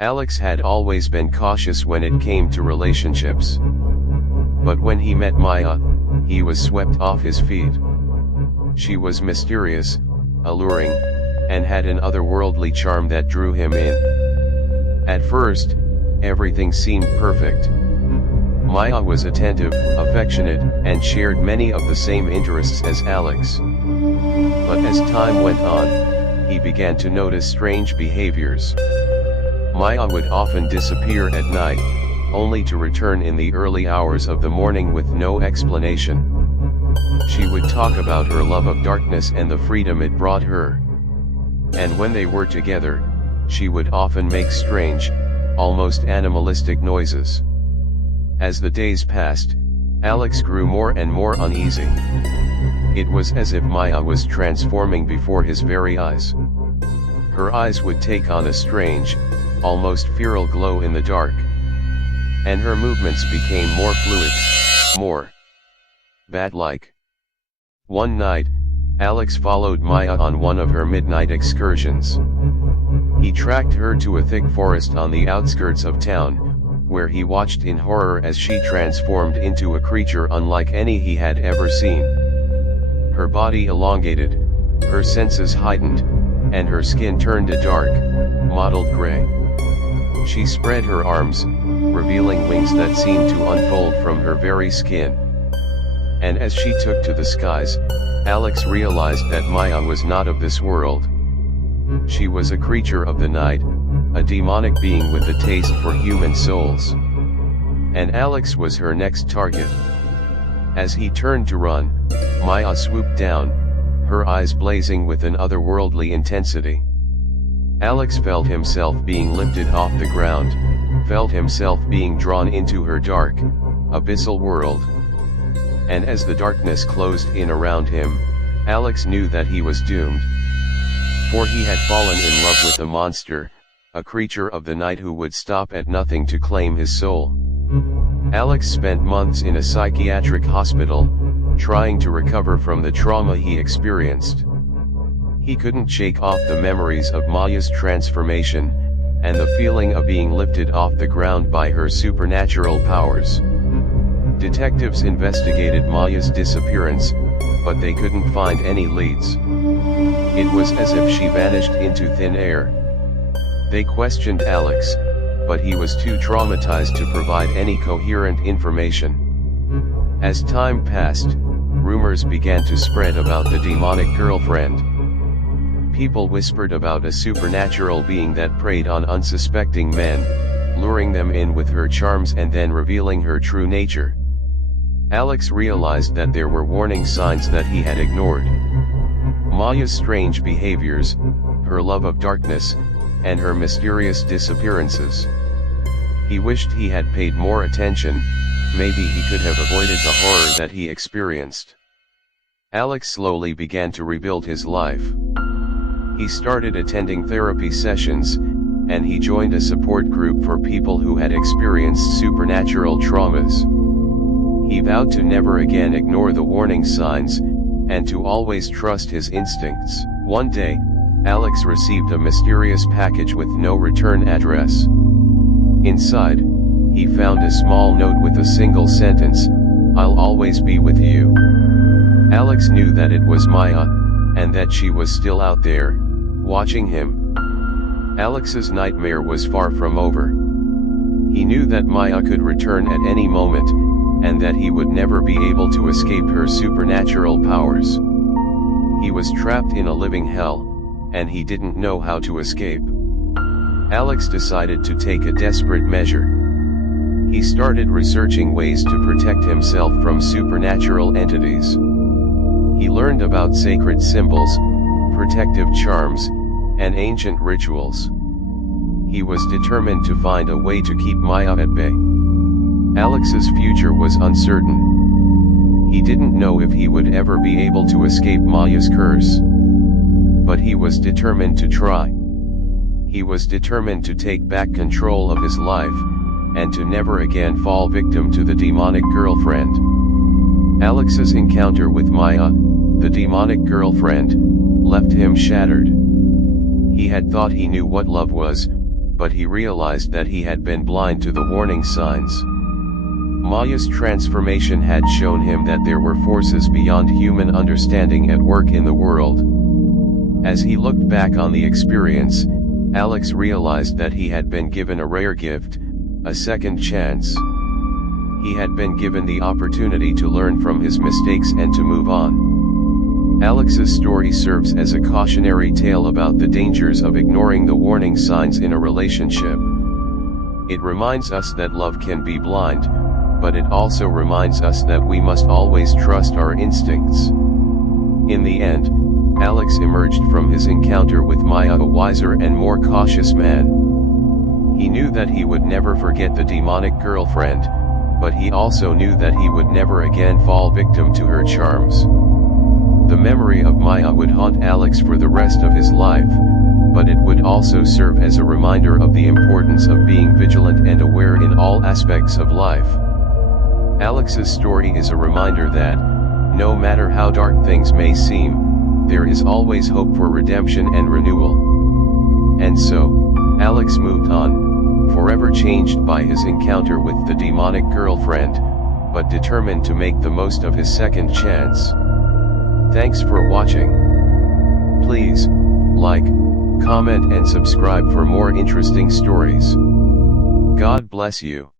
Alex had always been cautious when it came to relationships. But when he met Maya, he was swept off his feet. She was mysterious, alluring, and had an otherworldly charm that drew him in. At first, everything seemed perfect. Maya was attentive, affectionate, and shared many of the same interests as Alex. But as time went on, he began to notice strange behaviors. Maya would often disappear at night, only to return in the early hours of the morning with no explanation. She would talk about her love of darkness and the freedom it brought her. And when they were together, she would often make strange, almost animalistic noises. As the days passed, Alex grew more and more uneasy. It was as if Maya was transforming before his very eyes. Her eyes would take on a strange, almost feral glow in the dark. And her movements became more fluid, more bat-like. One night, Alex followed Maya on one of her midnight excursions. He tracked her to a thick forest on the outskirts of town, where he watched in horror as she transformed into a creature unlike any he had ever seen. Her body elongated, her senses heightened, and her skin turned a dark, mottled gray. She spread her arms, revealing wings that seemed to unfold from her very skin. And as she took to the skies, Alex realized that Maya was not of this world. She was a creature of the night, a demonic being with a taste for human souls. And Alex was her next target. As he turned to run, Maya swooped down, her eyes blazing with an otherworldly intensity. Alex felt himself being lifted off the ground, felt himself being drawn into her dark, abyssal world. And as the darkness closed in around him, Alex knew that he was doomed. For he had fallen in love with a monster, a creature of the night who would stop at nothing to claim his soul. Alex spent months in a psychiatric hospital, trying to recover from the trauma he experienced. He couldn't shake off the memories of Maya's transformation, and the feeling of being lifted off the ground by her supernatural powers. Detectives investigated Maya's disappearance, but they couldn't find any leads. It was as if she vanished into thin air. They questioned Alex, but he was too traumatized to provide any coherent information. As time passed, rumors began to spread about the demonic girlfriend. People whispered about a supernatural being that preyed on unsuspecting men, luring them in with her charms and then revealing her true nature. Alex realized that there were warning signs that he had ignored. Maya's strange behaviors, her love of darkness, and her mysterious disappearances. He wished he had paid more attention, maybe he could have avoided the horror that he experienced. Alex slowly began to rebuild his life. He started attending therapy sessions, and he joined a support group for people who had experienced supernatural traumas. He vowed to never again ignore the warning signs, and to always trust his instincts. One day, Alex received a mysterious package with no return address. Inside, he found a small note with a single sentence, "I'll always be with you." Alex knew that it was Maya, and that she was still out there, watching him. Alex's nightmare was far from over. He knew that Maya could return at any moment, and that he would never be able to escape her supernatural powers. He was trapped in a living hell, and he didn't know how to escape. Alex decided to take a desperate measure. He started researching ways to protect himself from supernatural entities. He learned about sacred symbols, protective charms, and ancient rituals. He was determined to find a way to keep Maya at bay. Alex's future was uncertain. He didn't know if he would ever be able to escape Maya's curse. But he was determined to try. He was determined to take back control of his life, and to never again fall victim to the demonic girlfriend. Alex's encounter with Maya, the demonic girlfriend, left him shattered. He had thought he knew what love was, but he realized that he had been blind to the warning signs. Maya's transformation had shown him that there were forces beyond human understanding at work in the world. As he looked back on the experience, Alex realized that he had been given a rare gift, a second chance. He had been given the opportunity to learn from his mistakes and to move on. Alex's story serves as a cautionary tale about the dangers of ignoring the warning signs in a relationship. It reminds us that love can be blind, but it also reminds us that we must always trust our instincts. In the end, Alex emerged from his encounter with Maya a wiser and more cautious man. He knew that he would never forget the demonic girlfriend, but he also knew that he would never again fall victim to her charms. The memory of Maya would haunt Alex for the rest of his life, but it would also serve as a reminder of the importance of being vigilant and aware in all aspects of life. Alex's story is a reminder that, no matter how dark things may seem, there is always hope for redemption and renewal. And so, Alex moved on, forever changed by his encounter with the demonic girlfriend, but determined to make the most of his second chance. Thanks for watching. Please, like, comment and subscribe for more interesting stories. God bless you.